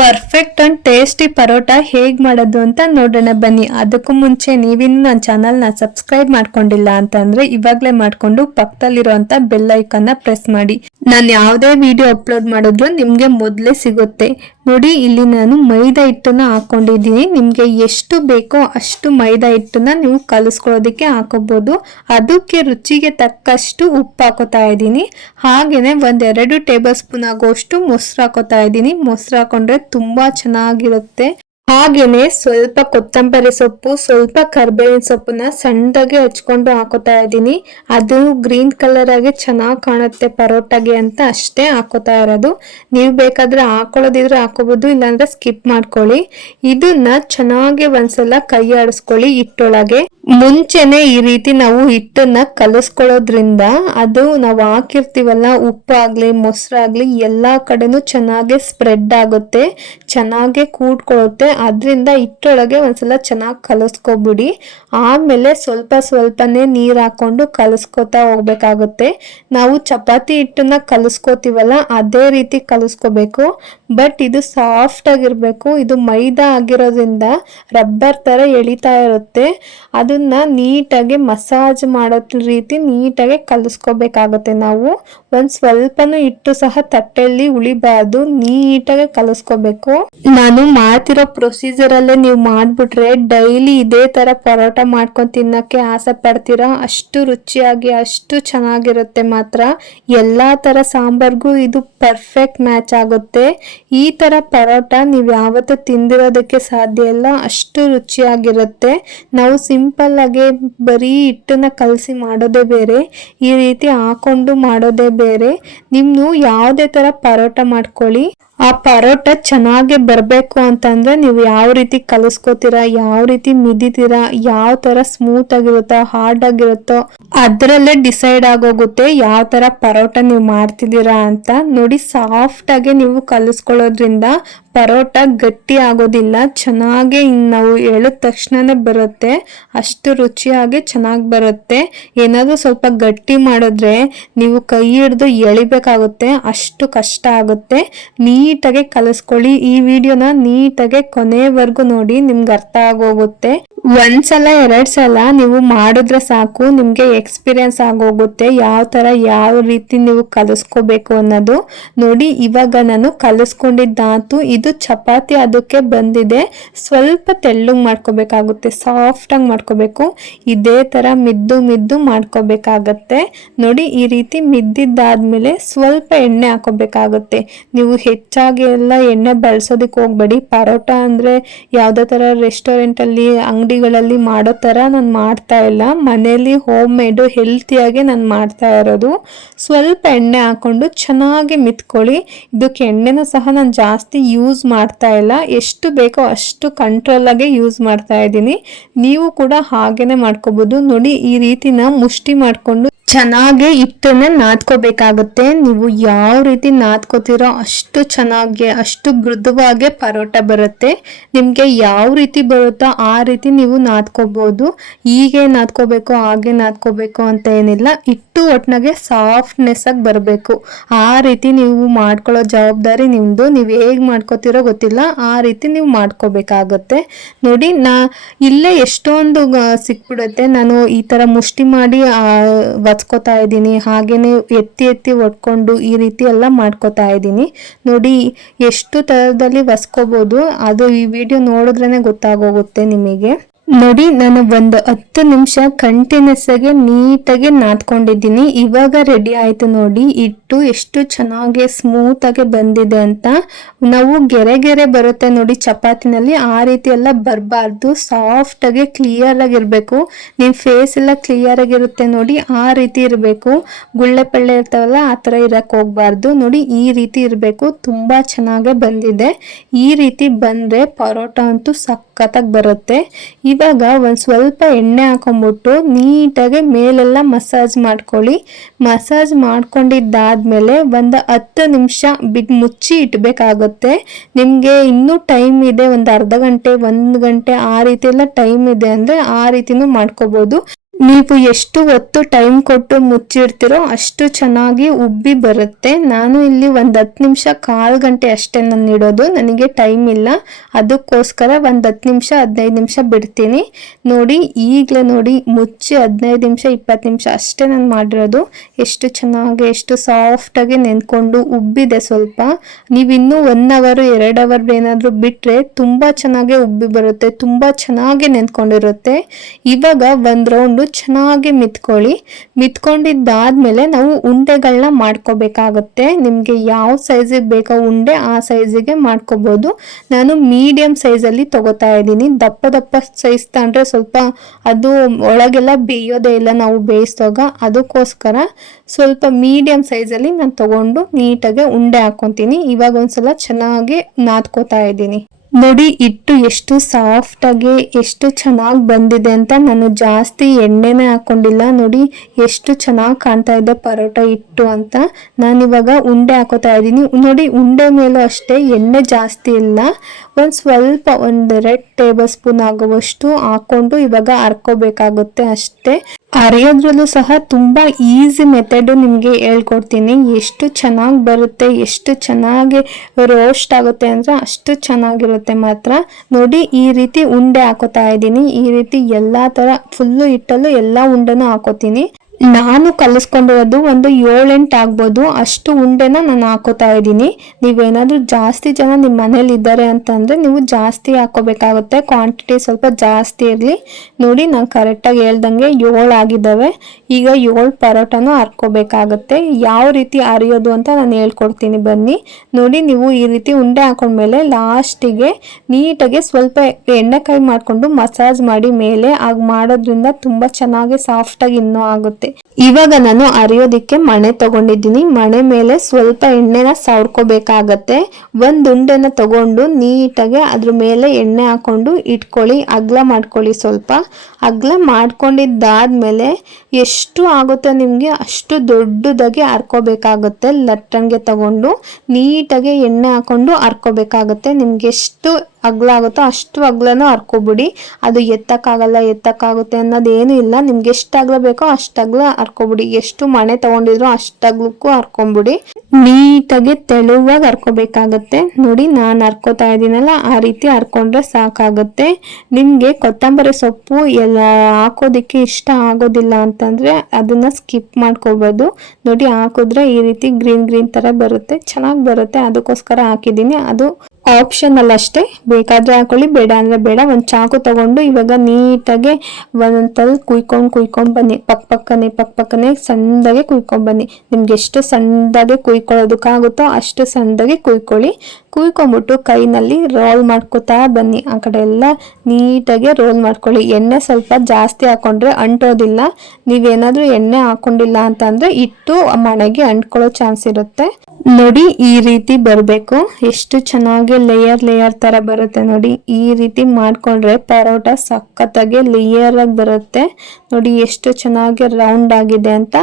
Perfect and tasty paratha ಹೇಗ್ ಮಾಡೋದು ಅಂತ ನೋಡೋಣ ಬನ್ನಿ. ಅದಕ್ಕೂ ಮುಂಚೆ ನೀವಿನ್ನು ನನ್ನ ಚಾನಲ್ನ ಸಬ್ಸ್ಕ್ರೈಬ್ ಮಾಡ್ಕೊಂಡಿಲ್ಲ ಅಂತಂದ್ರೆ ಇವಾಗಲೇ ಮಾಡ್ಕೊಂಡು ಪಕ್ಕದಲ್ಲಿರುವಂತ ಬೆಲ್ ಐಕನ್ನ ಪ್ರೆಸ್ ಮಾಡಿ. ನಾನು ಯಾವುದೇ ವಿಡಿಯೋ ಅಪ್ಲೋಡ್ ಮಾಡಿದ್ರು ನಿಮ್ಗೆ ಮೊದಲೇ ಸಿಗುತ್ತೆ. ನೋಡಿ, ಇಲ್ಲಿ ನಾನು ಮೈದಾ ಹಿಟ್ಟನ್ನ ಹಾಕೊಂಡಿದ್ದೀನಿ. ನಿಮ್ಗೆ ಎಷ್ಟು ಬೇಕೋ ಅಷ್ಟು ಮೈದಾ ಹಿಟ್ಟನ್ನ ನೀವು ಕಲಿಸ್ಕೊಳ್ಳೋದಕ್ಕೆ ಹಾಕೋಬಹುದು. ಅದಕ್ಕೆ ರುಚಿಗೆ ತಕ್ಕಷ್ಟು ಉಪ್ಪು ಹಾಕೋತಾ ಇದ್ದೀನಿ. ಹಾಗೇನೆ 1-2 ಟೇಬಲ್ ಸ್ಪೂನ್ ಆಗೋಷ್ಟು ಮೊಸರು ಹಾಕೋತಾ ಇದ್ದೀನಿ. ಮೊಸರು ಹಾಕೊಂಡ್ರೆ ತುಂಬಾ ಚೆನ್ನಾಗಿರುತ್ತೆ. ಹಾಗೇನೆ ಸ್ವಲ್ಪ ಕೊತ್ತಂಬರಿ ಸೊಪ್ಪು, ಸ್ವಲ್ಪ ಕರ್ಬೇವಿನ ಸೊಪ್ಪನ್ನ ಸಣ್ಣದಾಗಿ ಹಚ್ಕೊಂಡು ಹಾಕೋತಾ ಇದ್ದೀನಿ. ಅದು ಗ್ರೀನ್ ಕಲರ್ ಆಗಿ ಚೆನ್ನಾಗಿ ಕಾಣುತ್ತೆ ಪರೋಟಾಗೆ ಅಂತ ಅಷ್ಟೇ ಹಾಕೋತಾ ಇರೋದು. ನೀವು ಬೇಕಾದ್ರೆ ಹಾಕೊಳ್ಳೋದಿದ್ರೆ ಹಾಕೋಬಹುದು, ಇಲ್ಲಾಂದ್ರೆ ಸ್ಕಿಪ್ ಮಾಡ್ಕೊಳ್ಳಿ. ಇದನ್ನ ಚೆನ್ನಾಗಿ ಒಂದ್ಸಲ ಕೈ ಆಡಿಸ್ಕೊಳ್ಳಿ ಹಿಟ್ಟೊಳಗೆ. ಮುಂಚೆನೆ ಈ ರೀತಿ ನಾವು ಹಿಟ್ಟನ್ನ ಕಲಿಸ್ಕೊಳ್ಳೋದ್ರಿಂದ ಅದು ನಾವು ಹಾಕಿರ್ತೀವಲ್ಲ, ಉಪ್ಪಾಗ್ಲಿ ಮೊಸರಾಗ್ಲಿ ಎಲ್ಲಾ ಕಡೆನೂ ಚೆನ್ನಾಗಿ ಸ್ಪ್ರೆಡ್ ಆಗುತ್ತೆ, ಚೆನ್ನಾಗಿ ಕೂಡ್ಕೊಳ್ಳುತ್ತೆ. ಅದರಿಂದ ಹಿಟ್ಟೊಳಗೆ ಒಂದ್ಸಲ ಚೆನ್ನಾಗಿ ಕಲಿಸ್ಕೊಬಿಡಿ. ಆಮೇಲೆ ಸ್ವಲ್ಪ ಸ್ವಲ್ಪನೇ ನೀರ್ ಹಾಕೊಂಡು ಕಲಿಸ್ಕೊತಾ ಹೋಗ್ಬೇಕಾಗುತ್ತೆ. ನಾವು ಚಪಾತಿ ಹಿಟ್ಟನ್ನ ಕಲಿಸ್ಕೋತೀವಲ್ಲ ಅದೇ ರೀತಿ ಕಲಿಸ್ಕೋಬೇಕು. ಬಟ್ ಇದು ಸಾಫ್ಟ್ ಆಗಿರ್ಬೇಕು. ಇದು ಮೈದಾ ಆಗಿರೋದ್ರಿಂದ ರಬ್ಬರ್ ತರ ಎಳಿತಾ ಇರುತ್ತೆ. ಅದನ್ನ ನೀಟಾಗಿ ಮಸಾಜ್ ಮಾಡೋ ರೀತಿ ನೀಟಾಗಿ ಕಲಿಸ್ಕೋಬೇಕಾಗುತ್ತೆ. ನಾವು ಒಂದ್ ಸ್ವಲ್ಪನೂ ಹಿಟ್ಟು ಸಹ ತಟ್ಟೆಯಲ್ಲಿ ಉಳಿಬಾರ್ದು, ನೀಟಾಗಿ ಕಲಿಸ್ಕೋಬೇಕು. ನಾನು ಮಾಡ್ತಿರೋ ಪ್ರೊಸೀಜರ್ ಅಲ್ಲೇ ನೀವು ಮಾಡ್ಬಿಟ್ರೆ ಡೈಲಿ ಇದೇ ತರ ಪರೋಟ ಮಾಡ್ಕೊಂಡು ತಿನ್ನಕ್ಕೆ ಆಸೆ ಪಡ್ತೀರಾ. ಅಷ್ಟು ರುಚಿಯಾಗಿ ಅಷ್ಟು ಚೆನ್ನಾಗಿರುತ್ತೆ. ಮಾತ್ರ ಎಲ್ಲಾ ತರ ಸಾಂಬಾರ್ಗೂ ಇದು ಪರ್ಫೆಕ್ಟ್ ಮ್ಯಾಚ್ ಆಗುತ್ತೆ. ಈ ತರ ಪರೋಟ ನೀವು ಯಾವತ್ತೂ ತಿಂದಿರೋದಕ್ಕೆ ಸಾಧ್ಯ ಇಲ್ಲ, ಅಷ್ಟು ರುಚಿಯಾಗಿರುತ್ತೆ. ನಾವು ಸಿಂಪಲ್ ಆಗಿ ಬರೀ ಹಿಟ್ಟನ್ನ ಕಲಸಿ ಮಾಡೋದೇ ಬೇರೆ, ಈ ರೀತಿ ಹಾಕೊಂಡು ಮಾಡೋದೇ ಬೇರೆ. ನೀವು ಯಾವುದೇ ತರ ಪರೋಟ ಮಾಡ್ಕೊಳ್ಳಿ, ಆ ಪರೋಟ ಚೆನ್ನಾಗಿ ಬರಬೇಕು ಅಂತಂದ್ರೆ ನೀವು ಯಾವ ರೀತಿ ಕಲಿಸ್ಕೋತೀರಾ, ಯಾವ ರೀತಿ ಮಿದಿತೀರಾ, ಯಾವ ತರ ಸ್ಮೂತ್ ಆಗಿರುತ್ತೋ ಹಾರ್ಡ್ ಆಗಿರುತ್ತೋ ಅದರಲ್ಲೇ ಡಿಸೈಡ್ ಆಗೋಗುತ್ತೆ ಯಾವ ತರ ಪರೋಟ ನೀವು ಮಾಡ್ತಿದ್ದೀರಾ ಅಂತ. ನೋಡಿ, ಸಾಫ್ಟ್ ಆಗಿ ನೀವು ಕಲಿಸ್ಕೊಳ್ಳೋದ್ರಿಂದ ಪರೋಟ ಗಟ್ಟಿ ಆಗೋದಿಲ್ಲ, ಚೆನ್ನಾಗಿ ನಾವು ಎಳೆದ ತಕ್ಷಣನೇ ಬರುತ್ತೆ, ಅಷ್ಟು ರುಚಿಯಾಗಿ ಚೆನ್ನಾಗಿ ಬರುತ್ತೆ. ಏನಾದರೂ ಸ್ವಲ್ಪ ಗಟ್ಟಿ ಮಾಡಿದ್ರೆ ನೀವು ಕೈ ಹಿಡಿದು ಎಳಿಬೇಕಾಗುತ್ತೆ, ಅಷ್ಟು ಕಷ್ಟ ಆಗುತ್ತೆ. ನೀಟಾಗಿ ಕಲಿಸ್ಕೊಳ್ಳಿ. ಈ ವಿಡಿಯೋನ ನೀಟಾಗಿ ಕೊನೆವರೆಗೂ ನೋಡಿ, ನಿಮ್ಗೆ ಅರ್ಥ ಆಗೋಗುತ್ತೆ. ಒಂದ್ಸಲ 2 ಸಲ ನೀವು ಮಾಡಿದ್ರೆ ಸಾಕು, ನಿಮ್ಗೆ ಎಕ್ಸ್ಪೀರಿಯನ್ಸ್ ಆಗೋಗುತ್ತೆ ಯಾವ ರೀತಿ ನೀವು ಕಲಿಸ್ಕೋಬೇಕು ಅನ್ನೋದು. ನೋಡಿ, ಇವಾಗ ನಾನು ಕಲಿಸ್ಕೊಂಡಿದ್ದಾತು. ಇದು ಚಪಾತಿ ಅದಕ್ಕೆ ಬಂದಿದೆ. ಸ್ವಲ್ಪ ತೆಳ್ಳಗೆ ಮಾಡ್ಕೋಬೇಕಾಗುತ್ತೆ, ಸಾಫ್ಟ್ ಆಗಿ ಮಾಡ್ಕೋಬೇಕು. ಇದೇ ತರ ಮಿದ್ದು ಮಾಡ್ಕೋಬೇಕಾಗತ್ತೆ. ನೋಡಿ, ಈ ರೀತಿ ಮಿದ್ದಿದ್ದಾದ್ಮೇಲೆ ಸ್ವಲ್ಪ ಎಣ್ಣೆ ಹಾಕೋಬೇಕಾಗುತ್ತೆ. ನೀವು ಹೆಚ್ಚಾಗಿ ಎಲ್ಲ ಎಣ್ಣೆ ಬಳಸೋದಕ್ಕೆ ಹೋಗ್ಬೇಡಿ. ಪರೋಟ ಅಂದ್ರೆ ಯಾವ್ದೇ ತರ ರೆಸ್ಟೋರೆಂಟ್ ಅಲ್ಲಿ ಅಂಗಡಿಗಳಲ್ಲಿ ಮಾಡೋ ತರ ನಾನು ಮಾಡ್ತಾ ಇಲ್ಲ. ಮನೆಯಲ್ಲಿ ಹೋಮ್ ಮೇಡ್ ಹೆಲ್ತಿಯಾಗಿ ನಾನು ಮಾಡ್ತಾ ಇರೋದು. ಸ್ವಲ್ಪ ಎಣ್ಣೆ ಹಾಕೊಂಡು ಚೆನ್ನಾಗಿ ಮಿತ್ಕೊಳ್ಳಿ. ಇದಕ್ಕೆ ಎಣ್ಣೆನೂ ಸಹ ನಾನು ಜಾಸ್ತಿ ಯೂಸ್ ಮಾಡ್ತಾ ಇಲ್ಲ, ಎಷ್ಟು ಬೇಕೋ ಅಷ್ಟು ಕಂಟ್ರೋಲ್ ಆಗಿ ಯೂಸ್ ಮಾಡ್ತಾ ಇದ್ದೀನಿ. ನೀವು ಕೂಡ ಹಾಗೇನೆ ಮಾಡ್ಕೋಬಹುದು. ನೋಡಿ, ಈ ರೀತಿನ ಮುಷ್ಟಿ ಮಾಡ್ಕೊಂಡು ಚೆನ್ನಾಗಿ ಹಿಟ್ಟನ್ನ ನಾದ್ಕೋಬೇಕಾಗುತ್ತೆ. ನೀವು ಯಾವ ರೀತಿ ನಾದ್ಕೋತಿರೋ ಅಷ್ಟು ಚೆನ್ನಾಗಿ ಅಷ್ಟು ಮೃದುವಾಗಿ ಪರೋಟ ಬರುತ್ತೆ. ನಿಮ್ಗೆ ಯಾವ ರೀತಿ ಬರುತ್ತೋ ಆ ರೀತಿ ನೀವು ನಾದ್ಕೋಬಹುದು. ಹೀಗೆ ನಾದ್ಕೋಬೇಕು ಹಾಗೆ ನಾದ್ಕೋಬೇಕು ಅಂತ ಏನಿಲ್ಲ, ಹಿಟ್ಟು ಒಟ್ನಾಗೆ ಸಾಫ್ಟ್ನೆಸ್ ಆಗಿ ಬರಬೇಕು. ಆ ರೀತಿ ನೀವು ಮಾಡ್ಕೊಳ್ಳೋ ಜವಾಬ್ದಾರಿ ನಿಮ್ದು. ನೀವು ಹೇಗ್ ಮಾಡ್ಕೋತಿರೋ ಗೊತ್ತಿಲ್ಲ, ಆ ರೀತಿ ನೀವು ಮಾಡ್ಕೋಬೇಕಾಗತ್ತೆ. ನೋಡಿ, ಇಲ್ಲೇ ಎಷ್ಟೊಂದು ಸಿಕ್ಬಿಡುತ್ತೆ. ನಾನು ಈ ತರ ಮುಷ್ಟಿ ಮಾಡಿ ಒತ್ಕೋತಾ ಇದ್ದೀನಿ, ಹಾಗೇನೆ ಎತ್ತಿ ಒಟ್ಕೊಂಡು ಈ ರೀತಿ ಎಲ್ಲ ಮಾಡ್ಕೋತಾ ಇದ್ದೀನಿ. ನೋಡಿ, ಎಷ್ಟು ತರದಲ್ಲಿ ಒಸ್ಕೋಬಹುದು, ಅದು ಈ ವಿಡಿಯೋ ನೋಡಿದ್ರೇನೆ ಗೊತ್ತಾಗೋಗುತ್ತೆ ನಿಮಗೆ. ನೋಡಿ, ನಾನು 10 ನಿಮಿಷ ಕಂಟಿನ್ಯೂಸ್ ಆಗಿ ನೀಟಾಗಿ ನಾದ್ಕೊಂಡಿದ್ದೀನಿ. ಇವಾಗ ರೆಡಿ ಆಯ್ತು. ನೋಡಿ, ಹಿಟ್ಟು ಎಷ್ಟು ಚೆನ್ನಾಗಿ ಸ್ಮೂತ್ ಆಗಿ ಬಂದಿದೆ ಅಂತ. ನಾವು ಗೆರೆ ಬರುತ್ತೆ ನೋಡಿ ಚಪಾತಿನಲ್ಲಿ, ಆ ರೀತಿ ಎಲ್ಲ ಬರಬಾರ್ದು. ಸಾಫ್ಟ್ ಆಗಿ ಕ್ಲಿಯರ್ ಆಗಿರ್ಬೇಕು. ನಿಮ್ ಫೇಸ್ ಎಲ್ಲ ಕ್ಲಿಯರ್ ಆಗಿರುತ್ತೆ ನೋಡಿ, ಆ ರೀತಿ ಇರಬೇಕು. ಗುಳ್ಳೆ ಪಳ್ಳೆ ಇರ್ತಾವಲ್ಲ, ಆ ತರ ಇರಕ್ ಹೋಗ್ಬಾರ್ದು. ನೋಡಿ, ಈ ರೀತಿ ಇರಬೇಕು. ತುಂಬಾ ಚೆನ್ನಾಗಿ ಬಂದಿದೆ. ಈ ರೀತಿ ಬಂದ್ರೆ ಪರೋಟ ಅಂತೂ ಸಖತ್ತಾಗಿ ಬರುತ್ತೆ. ಇವಾಗ ಒಂದ್ ಸ್ವಲ್ಪ ಎಣ್ಣೆ ಹಾಕೊಂಡ್ಬಿಟ್ಟು ನೀಟಾಗಿ ಮೇಲೆಲ್ಲ ಮಸಾಜ್ ಮಾಡ್ಕೊಳ್ಳಿ. ಮಸಾಜ್ ಮಾಡ್ಕೊಂಡಿದ್ದಾದ್ಮೇಲೆ 10 ನಿಮಿಷ ಮುಚ್ಚಿ ಇಟ್ಬೇಕಾಗುತ್ತೆ. ನಿಮ್ಗೆ ಇನ್ನೂ ಟೈಮ್ ಇದೆ, ಒಂದು ಅರ್ಧ ಗಂಟೆ 1 ಗಂಟೆ ಆ ರೀತಿ ಎಲ್ಲ ಟೈಮ್ ಇದೆ ಅಂದ್ರೆ ಆ ರೀತಿನೂ ಮಾಡ್ಕೋಬಹುದು. ನೀವು ಎಷ್ಟು ಹೊತ್ತು ಟೈಮ್ ಕೊಟ್ಟು ಮುಚ್ಚಿಡ್ತೀರೋ ಅಷ್ಟು ಚೆನ್ನಾಗಿ ಉಬ್ಬಿ ಬರುತ್ತೆ. ನಾನು ಇಲ್ಲಿ ಒಂದು 10 ನಿಮಿಷ, ಕಾಲು ಗಂಟೆ ಅಷ್ಟೇ ನಾನು ಇಡೋದು, ನನಗೆ ಟೈಮ್ ಇಲ್ಲ, ಅದಕ್ಕೋಸ್ಕರ ಒಂದು 10 ನಿಮಿಷ 15 ನಿಮಿಷ ಬಿಡ್ತೀನಿ. ನೋಡಿ ಈಗಲೇ ನೋಡಿ ಮುಚ್ಚಿ 15 ನಿಮಿಷ 20 ನಿಮಿಷ ಅಷ್ಟೇ ನಾನು ಮಾಡಿರೋದು. ಎಷ್ಟು ಚೆನ್ನಾಗಿ ಎಷ್ಟು ಸಾಫ್ಟಾಗಿ ನೆನ್ಕೊಂಡು ಉಬ್ಬಿದೆ. ಸ್ವಲ್ಪ ನೀವು ಇನ್ನೂ 1 ಅವರ್ 2 ಅವರ್ ಏನಾದರೂ ಬಿಟ್ಟರೆ ತುಂಬ ಚೆನ್ನಾಗಿ ಉಬ್ಬಿ ಬರುತ್ತೆ, ತುಂಬ ಚೆನ್ನಾಗಿ ನೆನ್ಕೊಂಡಿರುತ್ತೆ. ಇವಾಗ ಒಂದು ರೌಂಡು ಚೆನ್ನಾಗಿ ಮಿತ್ಕೊಂಡಿದ್ದಾದ್ಮೇಲೆ ನಾವು ಉಂಡೆಗಳನ್ನ ಮಾಡ್ಕೋಬೇಕಾಗುತ್ತೆ. ನಿಮಗೆ ಯಾವ ಸೈಜಿಗೆ ಬೇಕೋ ಉಂಡೆ ಆ ಸೈಜಿಗೆ ಮಾಡ್ಕೋಬಹುದು. ನಾನು ಮೀಡಿಯಂ ಸೈಜಲ್ಲಿ ತಗೋತಾ ಇದ್ದೀನಿ. ದಪ್ಪ ಸೈಜ್ ತಗೊಂಡ್ರೆ ಸ್ವಲ್ಪ ಅದು ಒಳಗೆಲ್ಲ ಬೇಯೋದೇ ಇಲ್ಲ ನಾವು ಬೇಯಿಸಿದಾಗ, ಅದಕ್ಕೋಸ್ಕರ ಸ್ವಲ್ಪ ಮೀಡಿಯಂ ಸೈಜಲ್ಲಿ ನಾನು ತಗೊಂಡು ನೀಟಾಗಿ ಉಂಡೆ ಹಾಕೊತೀನಿ. ಇವಾಗ ಒಂದ್ಸಲ ಚೆನ್ನಾಗಿ ನಾದ್ಕೋತಾ ಇದ್ದೀನಿ. ನೋಡಿ ಹಿಟ್ಟು ಎಷ್ಟು ಸಾಫ್ಟಾಗಿ ಎಷ್ಟು ಚೆನ್ನಾಗಿ ಬಂದಿದೆ ಅಂತ. ನಾನು ಜಾಸ್ತಿ ಎಣ್ಣೆನೇ ಹಾಕೊಂಡಿಲ್ಲ. ನೋಡಿ ಎಷ್ಟು ಚೆನ್ನಾಗಿ ಕಾಣ್ತಾ ಇದೆ ಪರೋಟ ಹಿಟ್ಟು ಅಂತ. ನಾನಿವಾಗ ಉಂಡೆ ಹಾಕೋತಾ ಇದ್ದೀನಿ. ನೋಡಿ ಉಂಡೆ ಮೇಲೂ ಅಷ್ಟೇ ಎಣ್ಣೆ ಜಾಸ್ತಿ ಇಲ್ಲ, ಒಂದು ಸ್ವಲ್ಪ 1-2 ಟೇಬಲ್ ಸ್ಪೂನ್ ಆಗುವಷ್ಟು ಹಾಕೊಂಡು ಇವಾಗ ಹರ್ಕೋಬೇಕಾಗುತ್ತೆ ಅಷ್ಟೇ. ಅರಿಯೋದ್ರಲ್ಲೂ ಸಹ ತುಂಬ ಈಸಿ ಮೆಥಡು ನಿಮಗೆ ಹೇಳ್ಕೊಡ್ತೀನಿ. ಎಷ್ಟು ಚೆನ್ನಾಗಿ ಬರುತ್ತೆ, ಎಷ್ಟು ಚೆನ್ನಾಗಿ ರೋಸ್ಟ್ ಆಗುತ್ತೆ ಅಂದರೆ ಅಷ್ಟು ಚೆನ್ನಾಗಿರುತ್ತೆ ಮಾತ್ರ. ನೋಡಿ ಈ ರೀತಿ ಉಂಡೆ ಹಾಕೋತಾ ಇದ್ದೀನಿ. ಈ ರೀತಿ ಎಲ್ಲ ಥರ ಫುಲ್ಲು ಹಿಟ್ಟಲ್ಲೂ ಎಲ್ಲ ಉಂಡೆನೂ ಹಾಕೋತೀನಿ. ನಾನು ಕಲಿಸ್ಕೊಂಡಿರೋದು ಒಂದು 7-8 ಆಗ್ಬೋದು ಅಷ್ಟು ಉಂಡೆನ ನಾನು ಹಾಕೋತಾ ಇದ್ದೀನಿ. ನೀವೇನಾದರೂ ಜಾಸ್ತಿ ಜನ ನಿಮ್ಮ ಮನೇಲಿ ಇದ್ದಾರೆ ಅಂತಂದರೆ ನೀವು ಜಾಸ್ತಿ ಹಾಕೋಬೇಕಾಗುತ್ತೆ, ಕ್ವಾಂಟಿಟಿ ಸ್ವಲ್ಪ ಜಾಸ್ತಿ ಇರಲಿ. ನೋಡಿ ನಾನು ಕರೆಕ್ಟಾಗಿ ಹೇಳ್ದಂಗೆ 7 ಆಗಿದ್ದಾವೆ. ಈಗ 7 ಪರೋಟನೂ ಹರ್ಕೋಬೇಕಾಗುತ್ತೆ. ಯಾವ ರೀತಿ ಅರಿಯೋದು ಅಂತ ನಾನು ಹೇಳ್ಕೊಡ್ತೀನಿ ಬನ್ನಿ. ನೋಡಿ ನೀವು ಈ ರೀತಿ ಉಂಡೆ ಹಾಕೊಂಡ್ಮೇಲೆ ಲಾಸ್ಟಿಗೆ ನೀಟಾಗಿ ಸ್ವಲ್ಪ ಎಣ್ಣೆಕಾಯಿ ಮಾಡಿಕೊಂಡು ಮಸಾಜ್ ಮಾಡಿ ಮೇಲೆ, ಆಗ ಮಾಡೋದ್ರಿಂದ ತುಂಬ ಚೆನ್ನಾಗಿ ಸಾಫ್ಟಾಗಿ ಇನ್ನೂ ಆಗುತ್ತೆ. ಇವಾಗ ನಾನು ಅರಿಯೋದಿಕ್ಕೆ ಮಣೆ ತಗೊಂಡಿದ್ದೀನಿ. ಮಣೆ ಮೇಲೆ ಸ್ವಲ್ಪ ಎಣ್ಣೆನ ಸವರ್ಕೋಬೇಕಾಗತ್ತೆ. ಒಂದು ಉಂಡೆನ ತಗೊಂಡು ನೀಟಾಗಿ ಅದ್ರ ಮೇಲೆ ಎಣ್ಣೆ ಹಾಕೊಂಡು ಇಟ್ಕೊಳ್ಳಿ, ಅಗ್ಲ ಮಾಡ್ಕೊಳ್ಳಿ. ಸ್ವಲ್ಪ ಅಗ್ಲ ಮಾಡ್ಕೊಂಡಿದ್ದಾದ್ಮೇಲೆ ಎಷ್ಟು ಆಗುತ್ತೆ ನಿಮಗೆ ಅಷ್ಟು ದೊಡ್ಡದಾಗಿ ಹರ್ಕೋಬೇಕಾಗುತ್ತೆ. ಲಟ್ಟಣಿಗೆ ತಗೊಂಡು ನೀಟಾಗಿ ಎಣ್ಣೆ ಹಾಕೊಂಡು ಹರ್ಕೋಬೇಕಾಗುತ್ತೆ. ನಿಮ್ಗೆ ಎಷ್ಟು ಅಗ್ಲ ಆಗುತ್ತೋ ಅಷ್ಟು ಅಗ್ಲನೂ ಹರ್ಕೊಬಿಡಿ. ಅದು ಎತ್ತಕ್ಕಾಗುತ್ತೆ ಅನ್ನೋದೇನು ಇಲ್ಲ. ನಿಮ್ಗೆ ಎಷ್ಟು ಅಗ್ಲ ಬೇಕೋ ಅಷ್ಟು ಅಗ್ಲ ಹರ್ಕೊಬಿಡಿ. ಎಷ್ಟು ಮಣೆ ತಗೊಂಡಿದ್ರು ಅಷ್ಟು ಅಗ್ಲಕ್ಕೂ ಹರ್ಕೊಂಬಿಡಿ. ನೀಟಾಗಿ ತೆಳುವಾಗಿ ಹರ್ಕೋಬೇಕಾಗತ್ತೆ. ನೋಡಿ ನಾನು ಹರ್ಕೋತಾ ಇದ್ದೀನಲ್ಲ, ಆ ರೀತಿ ಹರ್ಕೊಂಡ್ರೆ ಸಾಕಾಗುತ್ತೆ. ನಿಮ್ಗೆ ಕೊತ್ತಂಬರಿ ಸೊಪ್ಪು ಎಲ್ಲ ಹಾಕೋದಿಕ್ಕೆ ಇಷ್ಟ ಆಗೋದಿಲ್ಲ ಅಂತಂದ್ರೆ ಅದನ್ನ ಸ್ಕಿಪ್ ಮಾಡ್ಕೋಬಹುದು. ನೋಡಿ ಹಾಕಿದ್ರೆ ಈ ರೀತಿ ಗ್ರೀನ್ ತರ ಬರುತ್ತೆ, ಚೆನ್ನಾಗಿ ಬರುತ್ತೆ. ಅದಕ್ಕೋಸ್ಕರ ಹಾಕಿದ್ದೀನಿ. ಅದು ಆಪ್ಷನಲ್ ಅಷ್ಟೇ, ಬೇಕಾದ್ರೆ ಹಾಕೊಳ್ಳಿ, ಬೇಡ ಅಂದ್ರೆ ಬೇಡ. ಒಂದು ಚಾಕು ತಗೊಂಡು ಇವಾಗ ನೀಟಾಗಿ ಒಂದೊಂದ್ಸಲ ಕುಯ್ಕೊಂಡು ಬನ್ನಿ. ಪಕ್ಕನೆ ಸಣ್ಣದಾಗೆ ಕುಯ್ಕೊಂಡ್ ಬನ್ನಿ. ನಿಮ್ಗೆ ಎಷ್ಟು ಸಣ್ಣದಾಗೆ ಕುಯ್ಕೊಳ್ಳೋದಕ್ಕಾಗುತ್ತೋ ಅಷ್ಟು ಸಣ್ಣದಾಗೆ ಕುಯ್ಕೊಂಬಿಟ್ಟು ಕೈನಲ್ಲಿ ರೋಲ್ ಮಾಡ್ಕೋತಾ ಬನ್ನಿ. ಆ ಕಡೆ ಎಲ್ಲ ನೀಟಾಗಿ ರೋಲ್ ಮಾಡ್ಕೊಳ್ಳಿ. ಎಣ್ಣೆ ಸ್ವಲ್ಪ ಜಾಸ್ತಿ ಹಾಕೊಂಡ್ರೆ ಅಂಟೋದಿಲ್ಲ. ನೀವೇನಾದ್ರೂ ಎಣ್ಣೆ ಹಾಕೊಂಡಿಲ್ಲ ಅಂತ ಅಂದ್ರೆ ಇಟ್ಟು ಮಣೆಗೆ ಅಂಟ್ಕೊಳ್ಳೋ ಚಾನ್ಸ್ ಇರುತ್ತೆ. ನೋಡಿ ಈ ರೀತಿ ಬರಬೇಕು. ಎಷ್ಟು ಚೆನ್ನಾಗಿ ಲೇಯರ್ ತರ ಬರುತ್ತೆ. ನೋಡಿ ಈ ರೀತಿ ಮಾಡ್ಕೊಂಡ್ರೆ ಪರೋಟ ಸಖತ್ತಾಗಿ ಲೇಯರ್ ಆಗಿ ಬರುತ್ತೆ. ನೋಡಿ ಎಷ್ಟು ಚೆನ್ನಾಗಿ ರೌಂಡ್ ಆಗಿದೆ ಅಂತ.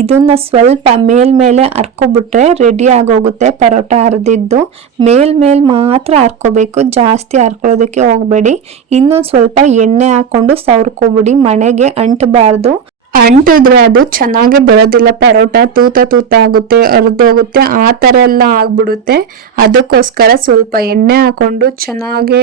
ಇದನ್ನ ಸ್ವಲ್ಪ ಮೇಲ್ಮೇಲೆ ಹರ್ಕೊಬಿಟ್ರೆ ರೆಡಿ ಆಗೋಗುತ್ತೆ ಪರೋಟ ಅರ್ದಿದ್ದು. ಮೇಲ್ ಮಾತ್ರ ಹರ್ಕೋಬೇಕು, ಜಾಸ್ತಿ ಹರ್ಕೊಳ್ಳೋದಕ್ಕೆ ಹೋಗ್ಬೇಡಿ. ಇನ್ನೊಂದು ಸ್ವಲ್ಪ ಎಣ್ಣೆ ಹಾಕೊಂಡು ಸವರ್ಕೊಬಿಡಿ, ಮಣೆಗೆ ಅಂಟಬಾರ್ದು. ಅಂಟಿದ್ರೆ ಅದು ಚೆನ್ನಾಗಿ ಬರೋದಿಲ್ಲ. ಪರೋಟ ತೂತ ಆಗುತ್ತೆ, ಅರ್ಧೋಗುತ್ತೆ, ಆ ಥರ ಎಲ್ಲ ಆಗ್ಬಿಡುತ್ತೆ. ಅದಕ್ಕೋಸ್ಕರ ಸ್ವಲ್ಪ ಎಣ್ಣೆ ಹಾಕೊಂಡು ಚೆನ್ನಾಗಿ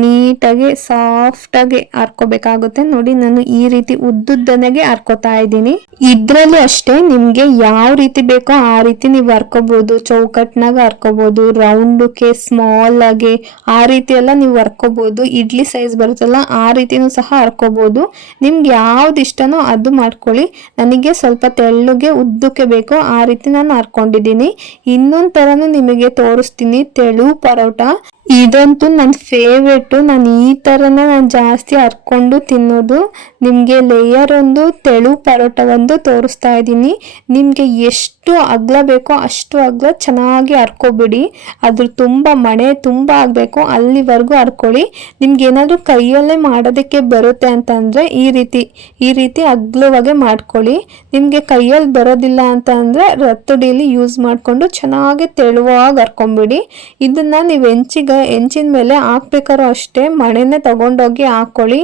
ನೀಟಾಗಿ ಸಾಫ್ಟಾಗಿ ಹರ್ಕೋಬೇಕಾಗುತ್ತೆ. ನೋಡಿ ನಾನು ಈ ರೀತಿ ಉದ್ದುದ್ದನೆಗೆ ಹರ್ಕೋತಾ ಇದ್ದೀನಿ. ಇದ್ರಲ್ಲಿ ಅಷ್ಟೇ ನಿಮ್ಗೆ ಯಾವ ರೀತಿ ಬೇಕೋ ಆ ರೀತಿ ನೀವು ಹರ್ಕೋಬಹುದು. ಚೌಕಟ್ನಾಗ ಹರ್ಕೋಬಹುದು, ರೌಂಡಕ್ಕೆ ಸ್ಮಾಲ್ ಆಗಿ ಆ ರೀತಿ ಎಲ್ಲ ನೀವು ಹರ್ಕೋಬಹುದು. ಇಡ್ಲಿ ಸೈಜ್ ಬರುತ್ತಲ್ಲ ಆ ರೀತಿನೂ ಸಹ ಹರ್ಕೋಬಹುದು. ನಿಮ್ಗೆ ಯಾವ್ದು ಇಷ್ಟನೋ ಅದು ಮಾಡ್ಕೊಳ್ಳಿ. ನನಗೆ ಸ್ವಲ್ಪ ತೆಳ್ಳಗೆ ಉದ್ದಕ್ಕೆ ಬೇಕು, ಆ ರೀತಿ ನಾನು ಹರ್ಕೊಂಡಿದ್ದೀನಿ. ಇನ್ನೊಂದು ತರನು ನಿಮಗೆ ತೋರಿಸ್ತೀನಿ, ತೆಳು ಪರೋಟ. ಇದಂತೂ ನನ್ನ ಫೇವ್ರೇಟು. ನಾನು ಈ ಥರನೇ ನಾನು ಜಾಸ್ತಿ ಹರ್ಕೊಂಡು ತಿನ್ನೋದು. ನಿಮಗೆ ಲೇಯರ್ ಒಂದು ತೆಳು ಪರೋಟ ಒಂದು ತೋರಿಸ್ತಾ ಇದ್ದೀನಿ. ನಿಮಗೆ ಎಷ್ಟು ಅಗಲ ಬೇಕೋ ಅಷ್ಟು ಅಗಲ ಚೆನ್ನಾಗಿ ಹರ್ಕೊಬಿಡಿ. ಅದ್ರ ಮಣೆ ತುಂಬ ಆಗಬೇಕು ಅಲ್ಲಿವರೆಗೂ ಹರ್ಕೊಳ್ಳಿ. ನಿಮ್ಗೆ ಏನಾದರೂ ಕೈಯಲ್ಲೇ ಮಾಡೋದಕ್ಕೆ ಬರುತ್ತೆ ಅಂತಂದರೆ ಈ ರೀತಿ ಅಗ್ಲವಾಗೆ ಮಾಡ್ಕೊಳ್ಳಿ. ನಿಮಗೆ ಕೈಯಲ್ಲಿ ಬರೋದಿಲ್ಲ ಅಂತ ಅಂದರೆ ರತ್ತುಡಿಯಲ್ಲಿ ಯೂಸ್ ಮಾಡಿಕೊಂಡು ಚೆನ್ನಾಗಿ ತೆಳುವಾಗಿ ಹರ್ಕೊಂಬಿಡಿ. ಇದನ್ನು ನೀವು ಹೆಂಚಿಗೆ ಹೆಂಚಿನ ಮೇಲೆ ಹಾಕ್ಬೇಕಾದ್ರೂ ಅಷ್ಟೇ ಮಣೆನೇ ತಗೊಂಡೋಗಿ ಹಾಕೊಳ್ಳಿ.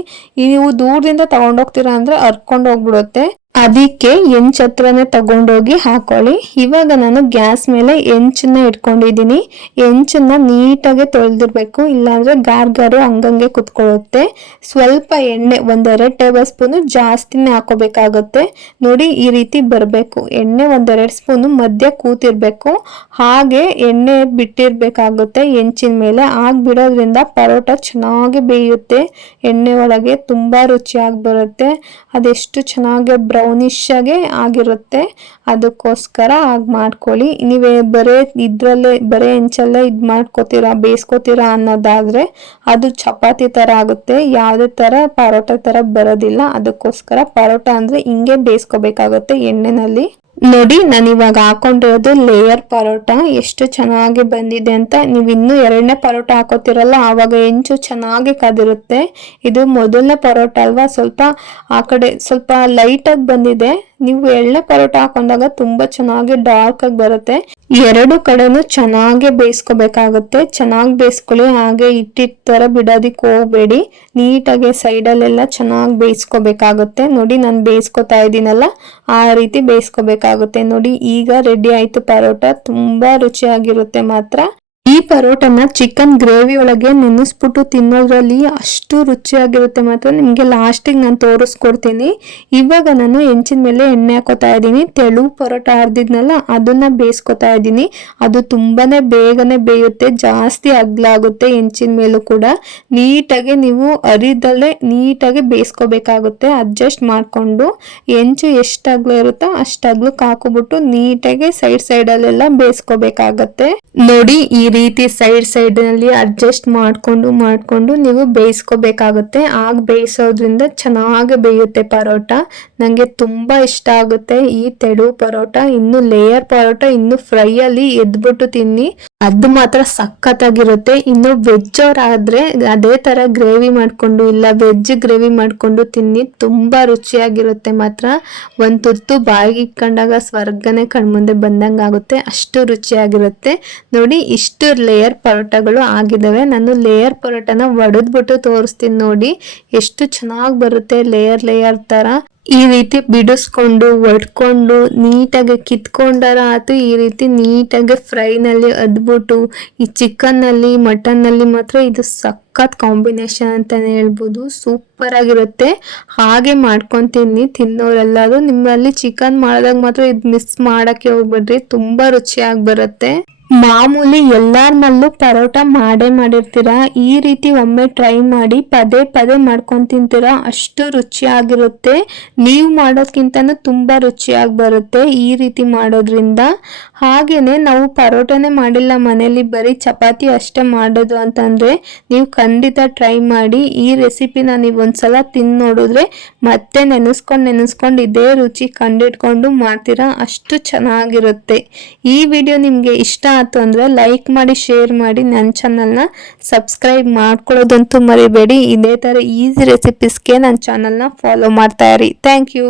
ನೀವು ದೂರದಿಂದ ತಗೊಂಡೋಗ್ತೀರಾ ಅಂದ್ರೆ ಹರ್ಕೊಂಡು ಹೋಗ್ಬಿಡುತ್ತೆ. ಅದಕ್ಕೆ ಹೆಂಚ್ ಹತ್ರನೇ ತಗೊಂಡೋಗಿ ಹಾಕೊಳ್ಳಿ. ಇವಾಗ ನಾನು ಗ್ಯಾಸ್ ಮೇಲೆ ಹೆಂಚನ್ನ ಇಟ್ಕೊಂಡಿದ್ದೀನಿ. ಹೆಂಚನ್ನ ನೀಟಾಗಿ ತೊಳೆದಿರ್ಬೇಕು, ಇಲ್ಲಾಂದ್ರೆ ಗಾರ್ಗಾರು ಹಂಗಂಗೆ ಕುತ್ಕೊಳ್ಳುತ್ತೆ. ಸ್ವಲ್ಪ ಎಣ್ಣೆ 1-2 ಟೇಬಲ್ ಸ್ಪೂನು ಜಾಸ್ತಿನೇ ಹಾಕೋಬೇಕಾಗುತ್ತೆ. ನೋಡಿ ಈ ರೀತಿ ಬರಬೇಕು ಎಣ್ಣೆ. 1-2 ಸ್ಪೂನು ಮಧ್ಯ ಕೂತಿರ್ಬೇಕು, ಹಾಗೆ ಎಣ್ಣೆ ಬಿಟ್ಟಿರ್ಬೇಕಾಗುತ್ತೆ ಹೆಂಚಿನ ಮೇಲೆ. ಬಿಡೋದ್ರಿಂದ ಪರೋಟ ಚೆನ್ನಾಗಿ ಬೇಯುತ್ತೆ, ಎಣ್ಣೆ ಒಳಗೆ ತುಂಬಾ ರುಚಿಯಾಗಿ ಬರುತ್ತೆ. ಅದೆಷ್ಟು ಚೆನ್ನಾಗಿ ಬ್ರೌನಿಶ್ ಆಗಿ ಆಗಿರುತ್ತೆ. ಅದಕ್ಕೋಸ್ಕರ ಹಾಗೆ ಮಾಡ್ಕೊಳ್ಳಿ. ನೀವೇ ಬರೇ ಹೆಂಚಲ್ಲೇ ಮಾಡ್ಕೋತೀರಾ, ಬೇಯಿಸ್ಕೋತೀರಾ ಅನ್ನೋದಾದ್ರೆ ಅದು ಚಪಾತಿ ತರ ಆಗುತ್ತೆ, ಯಾವುದೇ ತರ ಪರೋಟ ತರ ಬರೋದಿಲ್ಲ. ಅದಕ್ಕೋಸ್ಕರ ಪರೋಟ ಅಂದ್ರೆ ಹಿಂಗೆ ಬೇಯಿಸ್ಕೋಬೇಕಾಗುತ್ತೆ ಎಣ್ಣೆನಲ್ಲಿ. ನೋಡಿ ನಾನು ಇವಾಗ ಹಾಕೊಂಡಿರೋದು ಲೇಯರ್ ಪರೋಟ ಎಷ್ಟು ಚೆನ್ನಾಗಿ ಬಂದಿದೆ ಅಂತ. ನೀವು ಇನ್ನೂ 2ನೇ ಪರೋಟ ಹಾಕೋತಿರಲ್ಲ, ಆವಾಗ ಹೆಂಚು ಚೆನ್ನಾಗಿ ಕದಿರುತ್ತೆ. ಇದು ಮೊದಲನೇ ಪರೋಟ ಅಲ್ವಾ, ಸ್ವಲ್ಪ ಆ ಕಡೆ ಸ್ವಲ್ಪ ಲೈಟ್ ಆಗಿ ಬಂದಿದೆ. ನೀವು 2ನೇ ಪರೋಟ ಹಾಕೊಂಡಾಗ ತುಂಬಾ ಚೆನ್ನಾಗಿ ಡಾರ್ಕ್ ಆಗಿ ಬರುತ್ತೆ. 2 ಕಡೆನೂ ಚೆನ್ನಾಗಿ ಬೇಯಿಸ್ಕೋಬೇಕಾಗುತ್ತೆ. ಚೆನ್ನಾಗಿ ಬೇಯಿಸ್ಕೊಳ್ಳಿ, ಹಾಗೆ ಇಟ್ಟಿಟ್ಟ ತರ ಬಿಡೋದಿಕ್ ಹೋಗ್ಬೇಡಿ. ನೀಟಾಗಿ ಸೈಡಲ್ಲೆಲ್ಲ ಚೆನ್ನಾಗಿ ಬೇಯಿಸ್ಕೋಬೇಕಾಗುತ್ತೆ. ನೋಡಿ ನಾನು ಬೇಯಿಸ್ಕೊತಾ ಇದ್ದೀನಲ್ಲ, ಆ ರೀತಿ ಬೇಯಿಸ್ಕೋಬೇಕಾಗುತ್ತೆ. ನೋಡಿ ಈಗ ರೆಡಿ ಆಯ್ತು ಪರೋಟ. ತುಂಬಾ ರುಚಿಯಾಗಿರುತ್ತೆ ಮಾತ್ರ. ಈ ಪರೋಟನ ಚಿಕನ್ ಗ್ರೇವಿ ಒಳಗೆ ನೆನೆಸ್ಬಿಟ್ಟು ತಿನ್ನೋದ್ರಲ್ಲಿ ಅಷ್ಟು ರುಚಿಯಾಗಿರುತ್ತೆ ಮಾತ್ರ. ನಿಮ್ಗೆ ಲಾಸ್ಟಿಗೆ ನಾನು ತೋರಿಸ್ಕೊಡ್ತೀನಿ. ಇವಾಗ ನಾನು ಹೆಂಚಿನ ಮೇಲೆ ಎಣ್ಣೆ ಹಾಕೋತಾ ಇದ್ದೀನಿ. ತೆಳು ಪರೋಟ ಅರ್ದಿದ್ನಲ್ಲ ಅದನ್ನ ಬೇಯಿಸ್ಕೊತಾ ಇದ್ದೀನಿ. ಅದು ತುಂಬಾನೇ ಬೇಗನೆ ಬೇಯುತ್ತೆ, ಜಾಸ್ತಿ ಅಗ್ಲಾಗುತ್ತೆ. ಹೆಂಚಿನ ಮೇಲೂ ಕೂಡ ನೀಟಾಗಿ ನೀವು ಅರಿದಲ್ಲೇ ನೀಟಾಗಿ ಬೇಯಿಸ್ಕೋಬೇಕಾಗುತ್ತೆ. ಅಡ್ಜಸ್ಟ್ ಮಾಡ್ಕೊಂಡು ಹೆಂಚು ಎಷ್ಟು ಅಗ್ಲ ಇರುತ್ತೋ ಅಷ್ಟು ಅಗ್ಲಕ್ಕೆ ಹಾಕೋಬಿಟ್ಟು ನೀಟಾಗಿ ಸೈಡಲ್ಲೆಲ್ಲ ಬೇಯಿಸ್ಕೋಬೇಕಾಗತ್ತೆ. ನೋಡಿ ಈ ರೀತಿ ಸೈಡ್ ನಲ್ಲಿ ಅಡ್ಜಸ್ಟ್ ಮಾಡ್ಕೊಂಡು ನೀವು ಬೇಯಿಸ್ಕೋಬೇಕಾಗುತ್ತೆ. ಆಗ ಬೇಯಿಸೋದ್ರಿಂದ ಚೆನ್ನಾಗಿ ಬೇಯುತ್ತೆ ಪರೋಟ. ನಂಗೆ ತುಂಬಾ ಇಷ್ಟ ಆಗುತ್ತೆ ಈ ತೆಳು ಪರೋಟ. ಇನ್ನು ಲೇಯರ್ ಪರೋಟ ಇನ್ನು ಫ್ರೈ ಅಲ್ಲಿ ಎದ್ಬಿಟ್ಟು ತಿನ್ನಿ, ಅದು ಮಾತ್ರ ಸಖತ್ತಾಗಿರುತ್ತೆ. ಇನ್ನು ವೆಜ್ ಅವರಾದ್ರೆ ಅದೇ ತರ ಗ್ರೇವಿ ಮಾಡ್ಕೊಂಡು ಇಲ್ಲ ವೆಜ್ ಗ್ರೇವಿ ಮಾಡ್ಕೊಂಡು ತಿನ್ನಿ, ತುಂಬಾ ರುಚಿಯಾಗಿರುತ್ತೆ ಮಾತ್ರ. ಒಂದ್ ತುತ್ತು ಬಾಯಿಗೆ ಇಟ್ಕೊಂಡಾಗ ಸ್ವರ್ಗನೇ ಕಣ್ಮುಂದೆ ಬಂದಂಗ ಆಗುತ್ತೆ, ಅಷ್ಟು ರುಚಿಯಾಗಿರುತ್ತೆ. ನೋಡಿ ಇಷ್ಟು ಲೇಯರ್ ಪರೋಟಗಳು ಆಗಿದಾವೆ. ನಾನು ಲೇಯರ್ ಪರೋಟನ ಒಡೆದ್ಬಿಟ್ಟು ತೋರಿಸ್ತೀನಿ ನೋಡಿ ಎಷ್ಟು ಚೆನ್ನಾಗಿ ಬರುತ್ತೆ ಲೇಯರ್ ತರ. ಈ ರೀತಿ ಬಿಡಿಸ್ಕೊಂಡು ಒಡ್ಕೊಂಡು ನೀಟಾಗಿ ಕಿತ್ಕೊಂಡಾರ ಆಯ್ತು. ಈ ರೀತಿ ನೀಟಾಗಿ ಫ್ರೈನಲ್ಲಿ ಅದ್ಬಿಟ್ಟು ಈ ಚಿಕನ್ ನಲ್ಲಿ ಮಟನ್ ನಲ್ಲಿ ಮಾತ್ರ ಇದು ಸಖತ್ ಕಾಂಬಿನೇಷನ್ ಅಂತಾನೆ ಹೇಳ್ಬೋದು. ಸೂಪರ್ ಆಗಿರುತ್ತೆ. ಹಾಗೆ ಮಾಡ್ಕೊಂಡು ತಿನ್ನೋರೆಲ್ಲರೂ. ನಿಮ್ಮಲ್ಲಿ ಚಿಕನ್ ಮಾಡಿದಾಗ ಮಾತ್ರ ಇದು ಮಿಸ್ ಮಾಡಕ್ಕೆ ಹೋಗ್ಬೇಡ್ರಿ, ತುಂಬಾ ರುಚಿಯಾಗಿ ಬರುತ್ತೆ. ಮಾಮೂಲಿ ಎಲ್ಲಾರ ಮಲ್ಲೂ ಪರೋಟ ಮಾಡಿರ್ತೀರಾ, ಈ ರೀತಿ ಒಮ್ಮೆ ಟ್ರೈ ಮಾಡಿ, ಪದೇ ಮಾಡ್ಕೊಂಡು ತಿಂತೀರಾ, ಅಷ್ಟು ರುಚಿಯಾಗಿರುತ್ತೆ. ನೀವು ಮಾಡೋದ್ಕಿಂತನೂ ತುಂಬಾ ರುಚಿಯಾಗಿ ಬರುತ್ತೆ ಈ ರೀತಿ ಮಾಡೋದ್ರಿಂದ. ಹಾಗೇನೆ ನಾವು ಪರೋಟನೇ ಮಾಡಿಲ್ಲ ಮನೇಲಿ, ಬರೀ ಚಪಾತಿ ಅಷ್ಟೇ ಮಾಡೋದು ಅಂತಂದ್ರೆ ನೀವು ಖಂಡಿತ ಟ್ರೈ ಮಾಡಿ. ಈ ರೆಸಿಪಿನ ನೀವು ಒಂದ್ಸಲ ತಿಂದು ನೋಡಿದ್ರೆ ಮತ್ತೆ ನೆನೆಸ್ಕೊಂಡು ಇದೇ ರುಚಿ ಕಂಡಿಡ್ಕೊಂಡು ಮಾಡ್ತೀರಾ, ಅಷ್ಟು ಚೆನ್ನಾಗಿರುತ್ತೆ. ಈ ವಿಡಿಯೋ ನಿಮ್ಗೆ ಇಷ್ಟ ಆಯ್ತು ಅಂದ್ರೆ ಲೈಕ್ ಮಾಡಿ, ಶೇರ್ ಮಾಡಿ, ನನ್ನ ಚಾನಲ್ನ ಸಬ್ಸ್ಕ್ರೈಬ್ ಮಾಡ್ಕೊಳ್ಳೋದಂತೂ ಮರಿಬೇಡಿ. ಇದೇ ತರ ಈಸಿ ರೆಸಿಪೀಸ್ಗೆ ನನ್ನ ಚಾನಲ್ನ ಫಾಲೋ ಮಾಡ್ತಾ ಇರಿ. Thank you.